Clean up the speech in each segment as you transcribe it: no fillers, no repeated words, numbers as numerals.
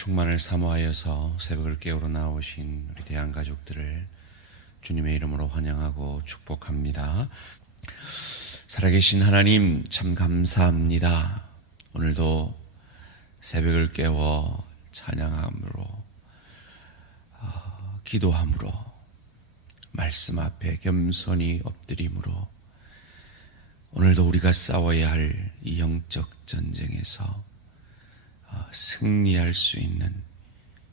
충만을 사모하여서 새벽을 깨우러 나오신 우리 대한가족들을 주님의 이름으로 환영하고 축복합니다. 살아계신 하나님 참 감사합니다. 오늘도 새벽을 깨워 찬양함으로 기도함으로 말씀 앞에 겸손히 엎드림으로 오늘도 우리가 싸워야 할 이 영적 전쟁에서 승리할 수 있는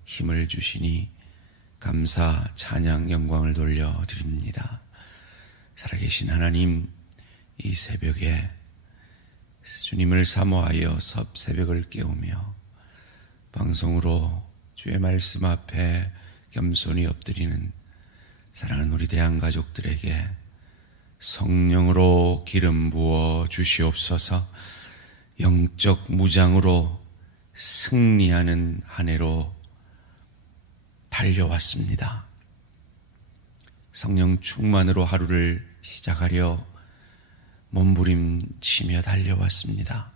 힘을 주시니 감사, 찬양, 영광을 돌려드립니다. 살아계신 하나님, 이 새벽에 주님을 사모하여 새벽을 깨우며 방송으로 주의 말씀 앞에 겸손히 엎드리는 사랑하는 우리 대한가족들에게 성령으로 기름 부어 주시옵소서. 영적 무장으로 승리하는 한 해로 달려왔습니다. 성령 충만으로 하루를 시작하려 몸부림치며 달려왔습니다.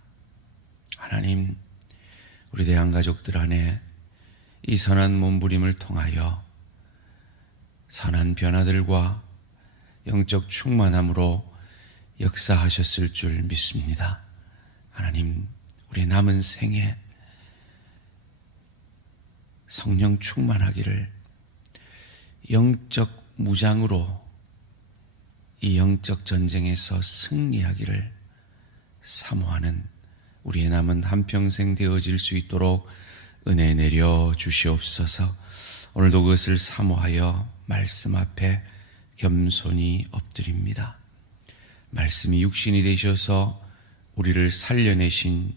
하나님, 우리 대한가족들 안에 이 선한 몸부림을 통하여 선한 변화들과 영적 충만함으로 역사하셨을 줄 믿습니다. 하나님, 우리 남은 생에 성령 충만하기를, 영적 무장으로 이 영적 전쟁에서 승리하기를 사모하는 우리의 남은 한평생 되어질 수 있도록 은혜 내려 주시옵소서. 오늘도 그것을 사모하여 말씀 앞에 겸손히 엎드립니다. 말씀이 육신이 되셔서 우리를 살려내신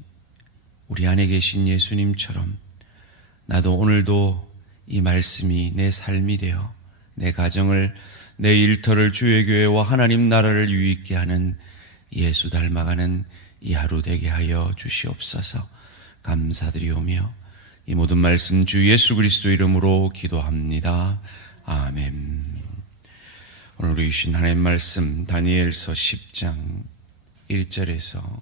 우리 안에 계신 예수님처럼 나도 오늘도 이 말씀이 내 삶이 되어 내 가정을, 내 일터를 주의 교회와 하나님 나라를 유익게 하는 예수 닮아가는 이 하루 되게 하여 주시옵소서. 감사드리오며 이 모든 말씀 주 예수 그리스도 이름으로 기도합니다. 아멘. 오늘 우리 주신 하나님 말씀 다니엘서 10장 1절에서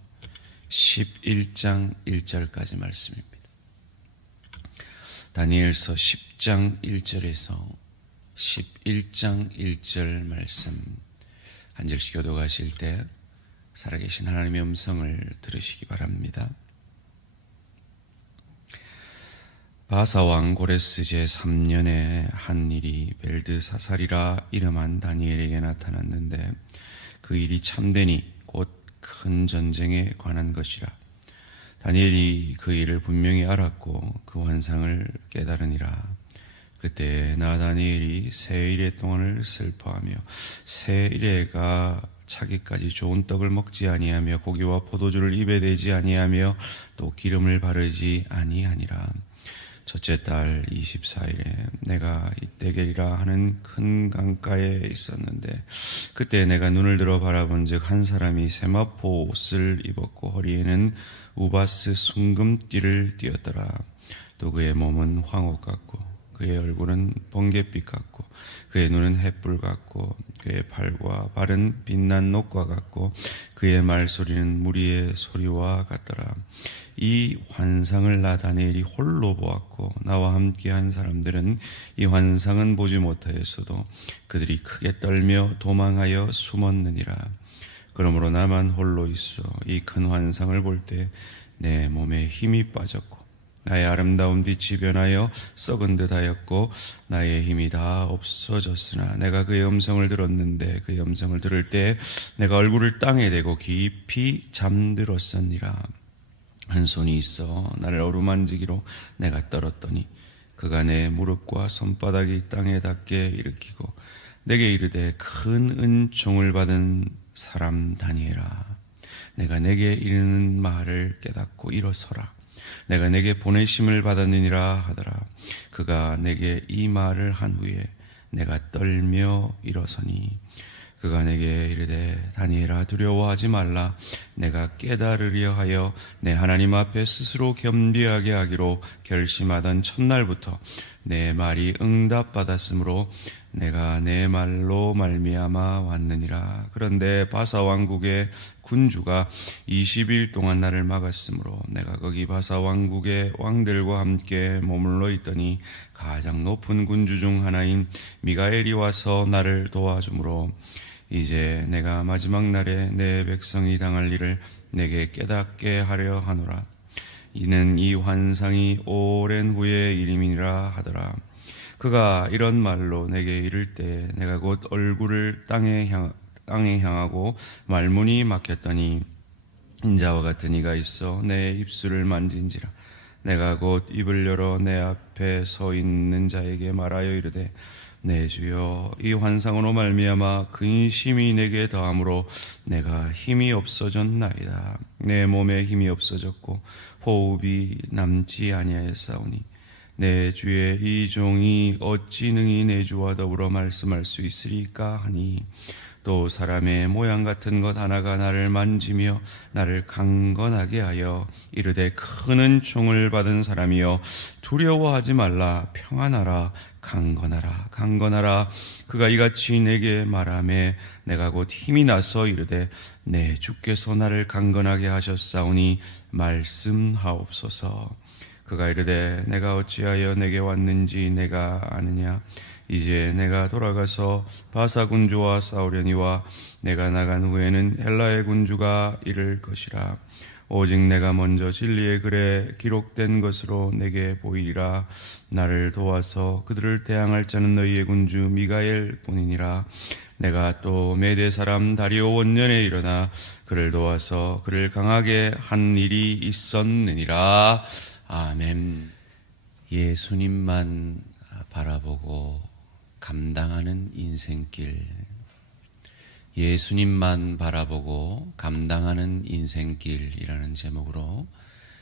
11장 1절까지 말씀입니다. 다니엘서 10장 1절에서 11장 1절 말씀 한 절씩 교독하실 때 살아계신 하나님의 음성을 들으시기 바랍니다. 바사왕 고레스 제3년에 한 일이 벨드사살이라 이름한 다니엘에게 나타났는데 그 일이 참되니 곧 큰 전쟁에 관한 것이라. 다니엘이 그 일을 분명히 알았고 그 환상을 깨달으니라. 그때 나 다니엘이 세 일의 동안을 슬퍼하며 세 일에가 차기까지 좋은 떡을 먹지 아니하며 고기와 포도주를 입에 대지 아니하며 또 기름을 바르지 아니하니라. 첫째 달 24일에 내가 이때겔이라 하는 큰 강가에 있었는데 그때 내가 눈을 들어 바라본즉 한 사람이 세마포 옷을 입었고 허리에는 우바스 순금띠를 띠었더라. 또 그의 몸은 황옥 같고 그의 얼굴은 번갯빛 같고 그의 눈은 햇불 같고 그의 팔과 발은 빛난 녹과 같고 그의 말소리는 무리의 소리와 같더라. 이 환상을 나 다니엘이 홀로 보았고 나와 함께한 사람들은 이 환상은 보지 못하였어도 그들이 크게 떨며 도망하여 숨었느니라. 그러므로 나만 홀로 있어 이 큰 환상을 볼 때 내 몸에 힘이 빠졌고 나의 아름다운 빛이 변하여 썩은 듯 하였고 나의 힘이 다 없어졌으나 내가 그의 음성을 들었는데 그의 음성을 들을 때 내가 얼굴을 땅에 대고 깊이 잠들었었니라. 한 손이 있어 나를 어루만지기로 내가 떨었더니 그가 내 무릎과 손바닥이 땅에 닿게 일으키고 내게 이르되 큰 은총을 받은 사람 다니엘아, 내가 내게 이르는 말을 깨닫고 일어서라. 내가 내게 보내심을 받았느니라 하더라. 그가 내게 이 말을 한 후에 내가 떨며 일어서니 그가 내게 이르되 다니엘아 두려워하지 말라. 내가 깨달으려 하여 내 하나님 앞에 스스로 겸비하게 하기로 결심하던 첫날부터 내 말이 응답받았으므로 내가 내 말로 말미암아 왔느니라. 그런데 바사 왕국의 군주가 20일 동안 나를 막았으므로 내가 거기 바사 왕국의 왕들과 함께 머물러 있더니 가장 높은 군주 중 하나인 미가엘이 와서 나를 도와주므로 이제 내가 마지막 날에 내 백성이 당할 일을 내게 깨닫게 하려 하노라. 이는 이 환상이 오랜 후의 일임이라 하더라. 그가 이런 말로 내게 이를 때 내가 곧 얼굴을 땅에 향하고 말문이 막혔더니 인자와 같은 이가 있어 내 입술을 만진지라. 내가 곧 입을 열어 내 앞에 서 있는 자에게 말하여 이르되 내 주여, 이 환상으로 말미암아 근심이 내게 더함으로 내가 힘이 없어졌나이다. 내 몸에 힘이 없어졌고 호흡이 남지 아니하였사오니 내 주의 이 종이 어찌 능히 내 주와 더불어 말씀할 수 있으리까 하니, 또 사람의 모양 같은 것 하나가 나를 만지며 나를 강건하게 하여 이르되 큰 은총을 받은 사람이여 두려워하지 말라. 평안하라. 강건하라. 강건하라. 그가 이같이 내게 말하매 내가 곧 힘이 나서 이르되 내 주께서 나를 강건하게 하셨사오니 말씀하옵소서. 그가 이르되 내가 어찌하여 내게 왔는지 내가 아느냐. 이제 내가 돌아가서 바사 군주와 싸우려니와 내가 나간 후에는 헬라의 군주가 이를 것이라. 오직 내가 먼저 진리의 글에 기록된 것으로 내게 보이리라. 나를 도와서 그들을 대항할 자는 너희의 군주 미가엘 뿐이니라. 내가 또 메대 사람 다리오 원년에 일어나 그를 도와서 그를 강하게 한 일이 있었느니라. 아멘. 예수님만 바라보고 감당하는 인생길. 예수님만 바라보고 감당하는 인생길이라는 제목으로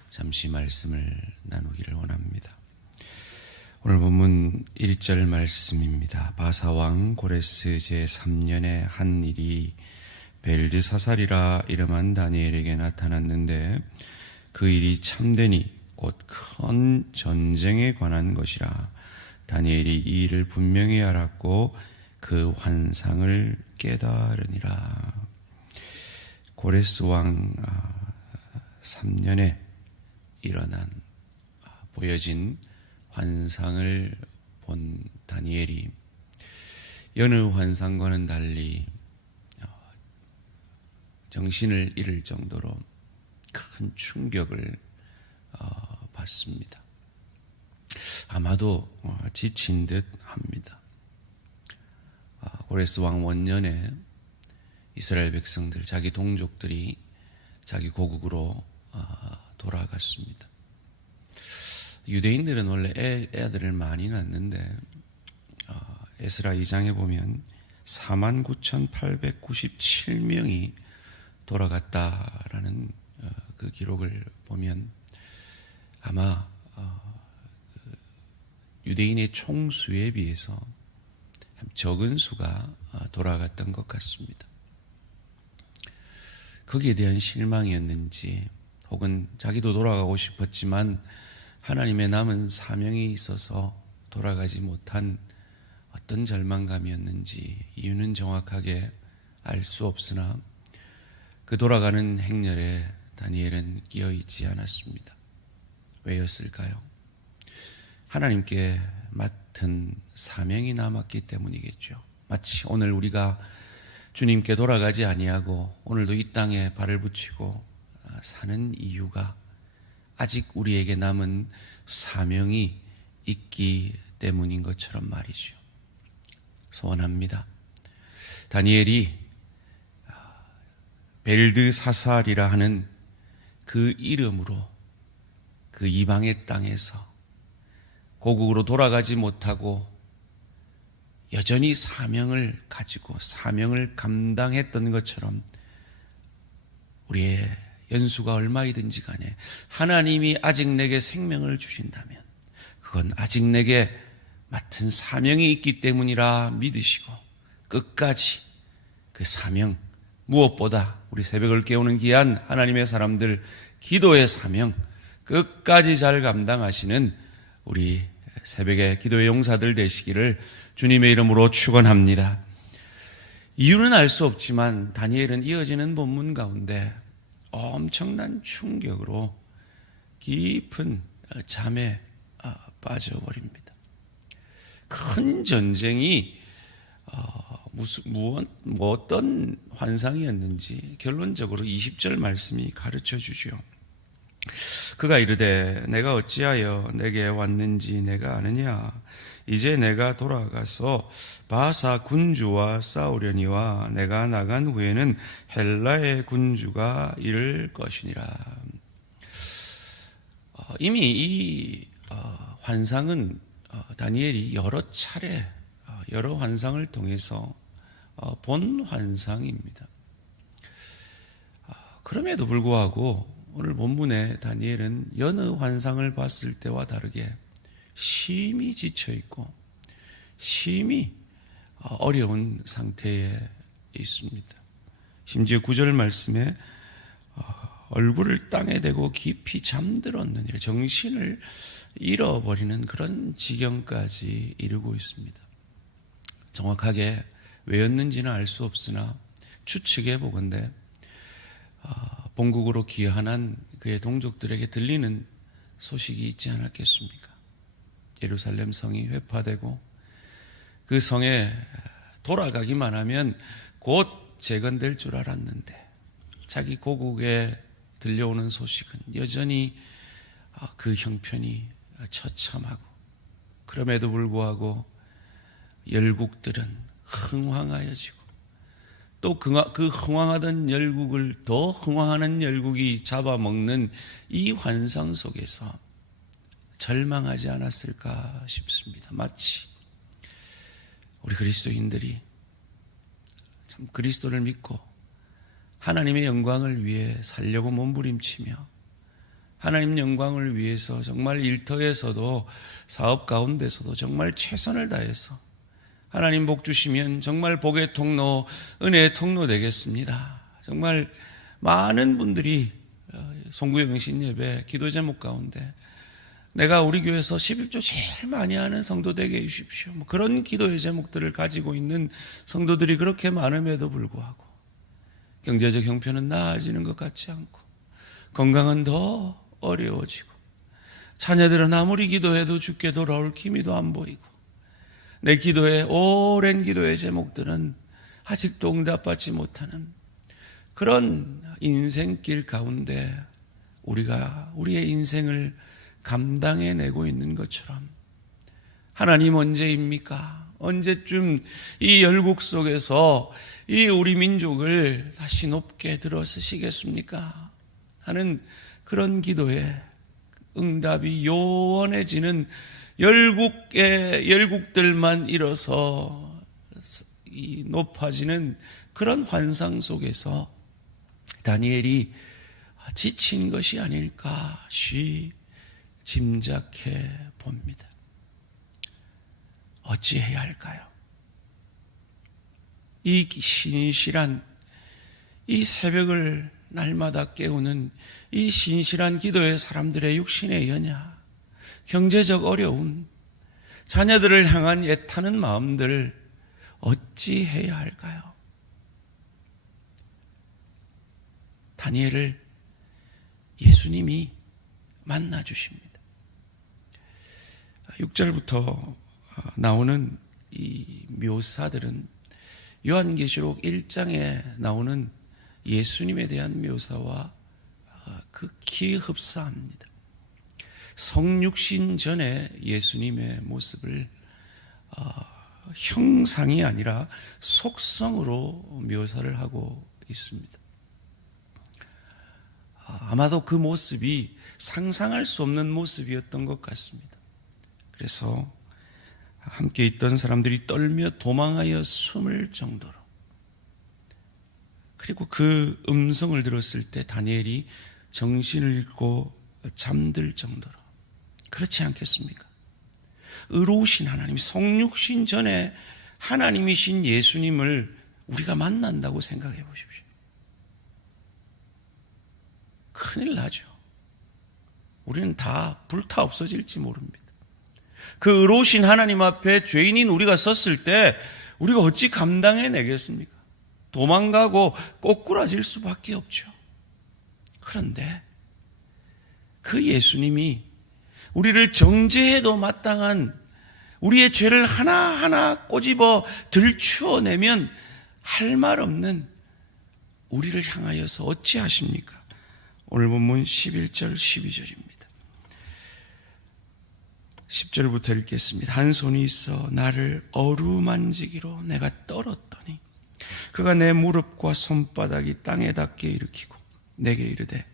잠시 말씀을 나누기를 원합니다. 오늘 본문 1절 말씀입니다. 바사왕 고레스 제3년에 한 일이 벨드사살이라 이름한 다니엘에게 나타났는데 그 일이 참되니 곧 큰 전쟁에 관한 것이라. 다니엘이 이 일을 분명히 알았고 그 환상을 깨달으니라. 고레스 왕 3년에 일어난 보여진 환상을 본 다니엘이 여느 환상과는 달리 정신을 잃을 정도로 큰 충격을 받습니다. 아마도 지친 듯 합니다. 고레스 왕 원년에 이스라엘 백성들, 자기 동족들이 자기 고국으로 돌아갔습니다. 유대인들은 원래 애들을 많이 낳는데 에스라 2장에 보면 49,897명이 돌아갔다라는 그 기록을 보면 아마 유대인의 총수에 비해서 적은 수가 돌아갔던 것 같습니다. 거기에 대한 실망이었는지 혹은 자기도 돌아가고 싶었지만 하나님의 남은 사명이 있어서 돌아가지 못한 어떤 절망감이었는지 이유는 정확하게 알 수 없으나 그 돌아가는 행렬에 다니엘은 끼어있지 않았습니다. 왜였을까요? 하나님께 맡은 사명이 남았기 때문이겠죠. 마치 오늘 우리가 주님께 돌아가지 아니하고 오늘도 이 땅에 발을 붙이고 사는 이유가 아직 우리에게 남은 사명이 있기 때문인 것처럼 말이죠. 소원합니다. 다니엘이 벨드사살이라 하는 그 이름으로 그 이방의 땅에서 고국으로 돌아가지 못하고 여전히 사명을 가지고 사명을 감당했던 것처럼 우리의 연수가 얼마이든지 간에 하나님이 아직 내게 생명을 주신다면 그건 아직 내게 맡은 사명이 있기 때문이라 믿으시고 끝까지 그 사명, 무엇보다 우리 새벽을 깨우는 귀한 하나님의 사람들 기도의 사명 끝까지 잘 감당하시는 우리 새벽에 기도의 용사들 되시기를 주님의 이름으로 축원합니다. 이유는 알 수 없지만 다니엘은 이어지는 본문 가운데 엄청난 충격으로 깊은 잠에 빠져버립니다. 큰 전쟁이 어떤 환상이었는지 결론적으로 20절 말씀이 가르쳐 주죠. 그가 이르되 내가 어찌하여 내게 왔는지 내가 아느냐. 이제 내가 돌아가서 바사 군주와 싸우려니와 내가 나간 후에는 헬라의 군주가 이를 것이니라. 이미 이 환상은 다니엘이 여러 차례 여러 환상을 통해서 본 환상입니다. 그럼에도 불구하고 오늘 본문에 다니엘은 여느 환상을 봤을 때와 다르게 심히 지쳐있고 심히 어려운 상태에 있습니다. 심지어 9절 말씀에 얼굴을 땅에 대고 깊이 잠들었느니라, 정신을 잃어버리는 그런 지경까지 이르고 있습니다. 정확하게 왜였는지는 알 수 없으나 추측해 보건대 본국으로 귀환한 그의 동족들에게 들리는 소식이 있지 않았겠습니까? 예루살렘 성이 회파되고 그 성에 돌아가기만 하면 곧 재건될 줄 알았는데 자기 고국에 들려오는 소식은 여전히 그 형편이 처참하고, 그럼에도 불구하고 열국들은 흥황하여지고 또 그 흥황하던 열국을 더 흥황하는 열국이 잡아먹는 이 환상 속에서 절망하지 않았을까 싶습니다. 마치 우리 그리스도인들이 참 그리스도를 믿고 하나님의 영광을 위해 살려고 몸부림치며 하나님 영광을 위해서 정말 일터에서도 사업 가운데서도 정말 최선을 다해서 하나님 복 주시면 정말 복의 통로, 은혜의 통로 되겠습니다. 정말 많은 분들이 송구영신 예배 기도 제목 가운데 내가 우리 교회에서 11조 제일 많이 하는 성도 되게 해주십시오. 그런 기도의 제목들을 가지고 있는 성도들이 그렇게 많음에도 불구하고 경제적 형편은 나아지는 것 같지 않고 건강은 더 어려워지고 자녀들은 아무리 기도해도 죽게 돌아올 기미도 안 보이고 내 기도의 오랜 기도의 제목들은 아직도 응답받지 못하는 그런 인생길 가운데 우리가 우리의 인생을 감당해내고 있는 것처럼 하나님 언제입니까? 언제쯤 이 열국 속에서 이 우리 민족을 다시 높게 들어서시겠습니까? 하는 그런 기도에 응답이 요원해지는 열국들만 일어서 높아지는 그런 환상 속에서 다니엘이 지친 것이 아닐까 짐작해 봅니다. 어찌해야 할까요? 이 신실한 이 새벽을 날마다 깨우는 이 신실한 기도의 사람들의 육신의 연약, 경제적 어려움, 자녀들을 향한 애타는 마음들 어찌해야 할까요? 다니엘을 예수님이 만나 주십니다. 6절부터 나오는 이 묘사들은 요한계시록 1장에 나오는 예수님에 대한 묘사와 극히 흡사합니다. 성육신 전에 예수님의 모습을 형상이 아니라 속성으로 묘사를 하고 있습니다. 아마도 그 모습이 상상할 수 없는 모습이었던 것 같습니다. 그래서 함께 있던 사람들이 떨며 도망하여 숨을 정도로, 그리고 그 음성을 들었을 때 다니엘이 정신을 잃고 잠들 정도로, 그렇지 않겠습니까? 의로우신 하나님, 성육신 전에 하나님이신 예수님을 우리가 만난다고 생각해 보십시오. 큰일 나죠. 우리는 다 불타 없어질지 모릅니다. 그 의로우신 하나님 앞에 죄인인 우리가 섰을 때 우리가 어찌 감당해내겠습니까? 도망가고 꼬꾸라질 수밖에 없죠. 그런데 그 예수님이 우리를 정죄해도 마땅한 우리의 죄를 하나하나 꼬집어 들추어내면 할 말 없는 우리를 향하여서 어찌하십니까? 오늘 본문 11절 12절입니다. 10절부터 읽겠습니다. 한 손이 있어 나를 어루만지기로 내가 떨었더니 그가 내 무릎과 손바닥이 땅에 닿게 일으키고 내게 이르되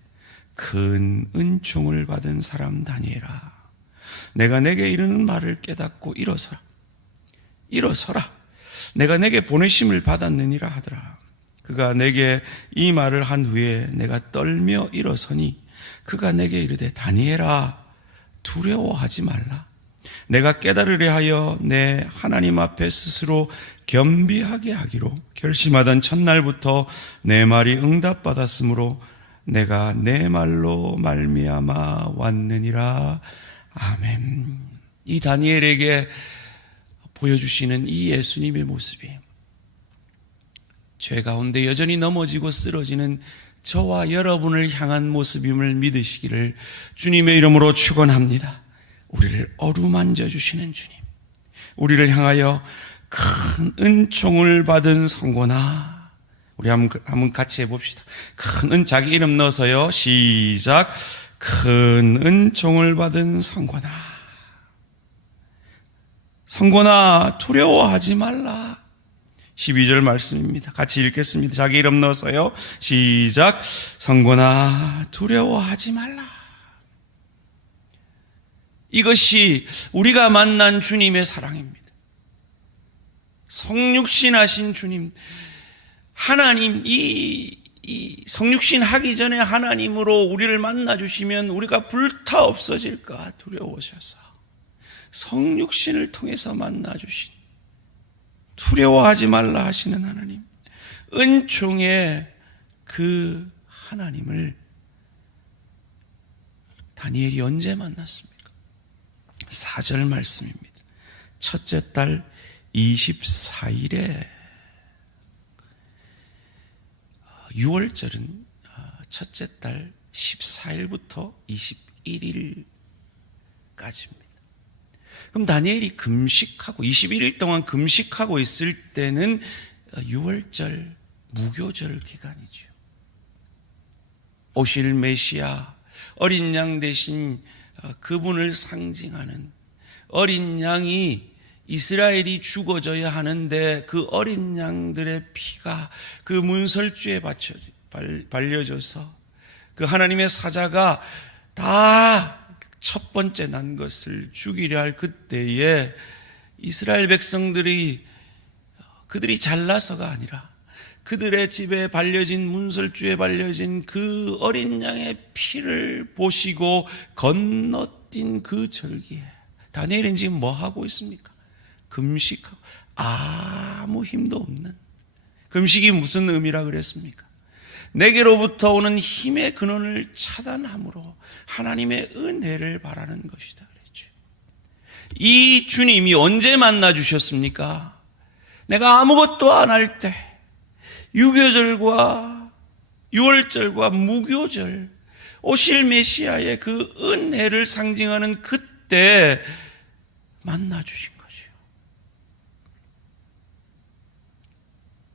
큰 은총을 받은 사람 다니엘아, 내가 내게 이르는 말을 깨닫고 일어서라. 일어서라. 내가 내게 보내심을 받았느니라 하더라. 그가 내게 이 말을 한 후에 내가 떨며 일어서니 그가 내게 이르되 다니엘아, 두려워하지 말라. 내가 깨달으려 하여 내 하나님 앞에 스스로 겸비하게 하기로 결심하던 첫날부터 내 말이 응답받았으므로 내가 내 말로 말미암아 왔느니라. 아멘. 이 다니엘에게 보여주시는 이 예수님의 모습이 죄 가운데 여전히 넘어지고 쓰러지는 저와 여러분을 향한 모습임을 믿으시기를 주님의 이름으로 축원합니다. 우리를 어루만져 주시는 주님, 우리를 향하여 큰 은총을 받은 성고나, 우리 한번 같이 해봅시다. 자기 이름 넣어서요. 시작. 큰 은총을 받은 성고나, 성고나 두려워하지 말라. 12절 말씀입니다. 같이 읽겠습니다. 자기 이름 넣어서요. 시작. 성고나 두려워하지 말라. 이것이 우리가 만난 주님의 사랑입니다. 성육신 하신 주님, 하나님, 이 성육신 하기 전에 하나님으로 우리를 만나주시면 우리가 불타 없어질까 두려우셔서 성육신을 통해서 만나주신, 두려워하지 말라 하시는 하나님, 은총의 그 하나님을 다니엘이 언제 만났습니까? 4절 말씀입니다. 첫째 달 24일에, 6월절은 첫째 달 14일부터 21일까지입니다. 그럼 다니엘이 금식하고 21일 동안 금식하고 있을 때는 6월절 무교절 기간이죠. 오실 메시아, 어린 양 대신 그분을 상징하는 어린 양이 이스라엘이 죽어져야 하는데 그 어린 양들의 피가 그 문설주에 발려져서 그 하나님의 사자가 다 첫 번째 난 것을 죽이려 할 그때에 이스라엘 백성들이 그들이 잘나서가 아니라 그들의 집에 발려진, 문설주에 발려진 그 어린 양의 피를 보시고 건너뛴 그 절기에 다니엘은 지금 뭐 하고 있습니까? 금식하고, 아무 힘도 없는. 금식이 무슨 의미라 그랬습니까? 내게로부터 오는 힘의 근원을 차단함으로 하나님의 은혜를 바라는 것이다 그랬죠. 이 주님이 언제 만나 주셨습니까? 내가 아무것도 안 할 때, 유교절과 6월절과 무교절, 오실 메시아의 그 은혜를 상징하는 그때 만나 주신 거죠.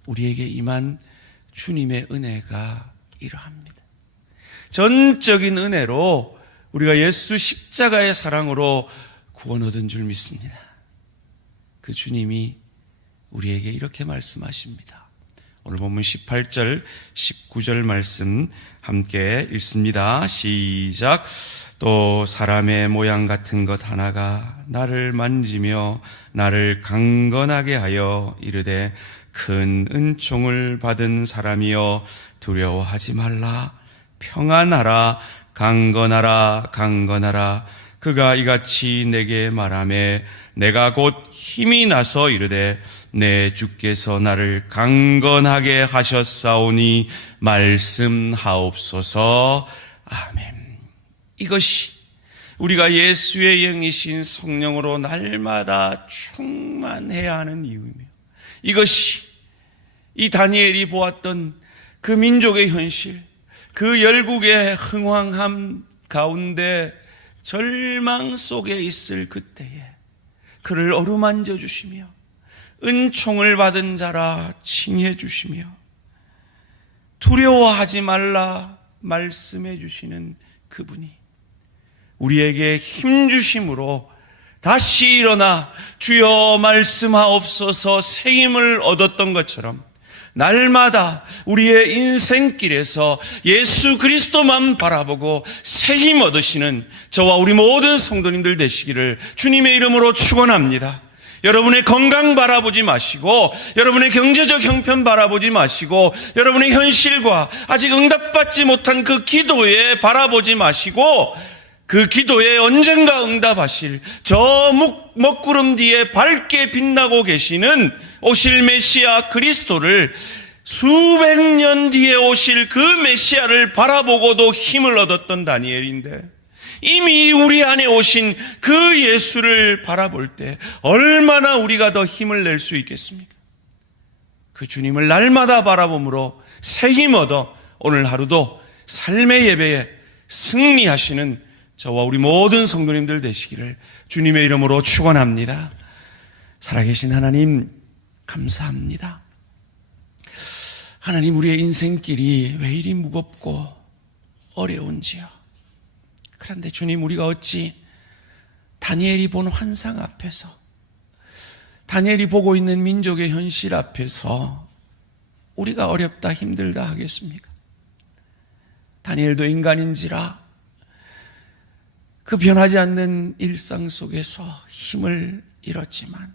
우리에게 임한 주님의 은혜가 이러합니다. 전적인 은혜로 우리가 예수 십자가의 사랑으로 구원 얻은 줄 믿습니다. 그 주님이 우리에게 이렇게 말씀하십니다. 오늘 본문 18절, 19절 말씀 함께 읽습니다. 시작. 또 사람의 모양 같은 것 하나가 나를 만지며 나를 강건하게 하여 이르되 큰 은총을 받은 사람이여 두려워하지 말라. 평안하라. 강건하라. 강건하라. 그가 이같이 내게 말하매 내가 곧 힘이 나서 이르되 내 주께서 나를 강건하게 하셨사오니 말씀하옵소서. 아멘. 이것이 우리가 예수의 영이신 성령으로 날마다 충만해야 하는 이유이며, 이것이 이 다니엘이 보았던 그 민족의 현실, 그 열국의 흥황함 가운데 절망 속에 있을 그때에 그를 어루만져 주시며 은총을 받은 자라 칭해 주시며 두려워하지 말라 말씀해 주시는 그분이 우리에게 힘 주심으로 다시 일어나 주여 말씀하옵소서 새 힘을 얻었던 것처럼 날마다 우리의 인생길에서 예수 그리스도만 바라보고 새 힘 얻으시는 저와 우리 모든 성도님들 되시기를 주님의 이름으로 축원합니다. 여러분의 건강 바라보지 마시고, 여러분의 경제적 형편 바라보지 마시고, 여러분의 현실과 아직 응답받지 못한 그 기도에 바라보지 마시고, 그 기도에 언젠가 응답하실 저 먹구름 뒤에 밝게 빛나고 계시는 오실 메시아 그리스도를, 수백 년 뒤에 오실 그 메시아를 바라보고도 힘을 얻었던 다니엘인데, 이미 우리 안에 오신 그 예수를 바라볼 때 얼마나 우리가 더 힘을 낼 수 있겠습니까? 그 주님을 날마다 바라봄으로 새 힘 얻어 오늘 하루도 삶의 예배에 승리하시는 저와 우리 모든 성도님들 되시기를 주님의 이름으로 축원합니다. 살아계신 하나님 감사합니다. 하나님, 우리의 인생길이 왜 이리 무겁고 어려운지요. 그런데 주님, 우리가 어찌 다니엘이 본 환상 앞에서, 다니엘이 보고 있는 민족의 현실 앞에서 우리가 어렵다 힘들다 하겠습니까? 다니엘도 인간인지라 그 변하지 않는 일상 속에서 힘을 잃었지만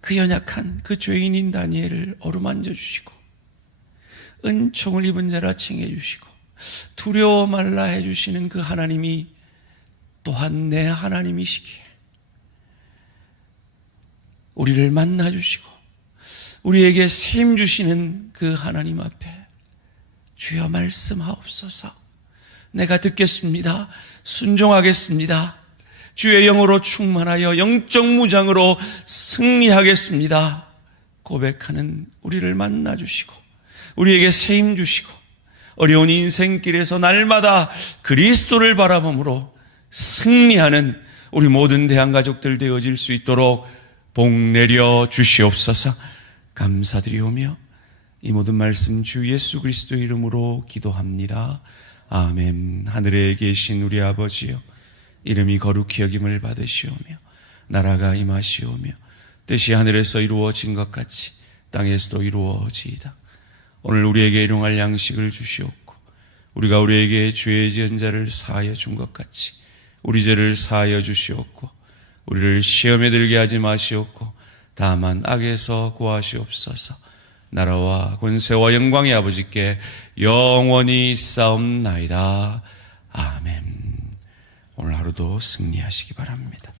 그 연약한 그 죄인인 다니엘을 어루만져 주시고 은총을 입은 자라 칭해 주시고 두려워 말라 해주시는 그 하나님이 또한 내 하나님이시기에 우리를 만나주시고 우리에게 새 힘 주시는 그 하나님 앞에 주여 말씀하옵소서, 내가 듣겠습니다, 순종하겠습니다, 주의 영으로 충만하여 영적 무장으로 승리하겠습니다 고백하는 우리를 만나주시고 우리에게 새 힘 주시고 어려운 인생길에서 날마다 그리스도를 바라봄으로 승리하는 우리 모든 대한가족들 되어질 수 있도록 복 내려 주시옵소서. 감사드리오며 이 모든 말씀 주 예수 그리스도 이름으로 기도합니다. 아멘. 하늘에 계신 우리 아버지여, 이름이 거룩히 여김을 받으시오며 나라가 임하시오며 뜻이 하늘에서 이루어진 것 같이 땅에서도 이루어지이다. 오늘 우리에게 일용할 양식을 주시옵고 우리가 우리에게 죄 지은 자를 사하여 준 것 같이 우리 죄를 사하여 주시옵고 우리를 시험에 들게 하지 마시옵고 다만 악에서 구하시옵소서. 나라와 권세와 영광의 아버지께 영원히 싸움나이다. 아멘. 오늘 하루도 승리하시기 바랍니다.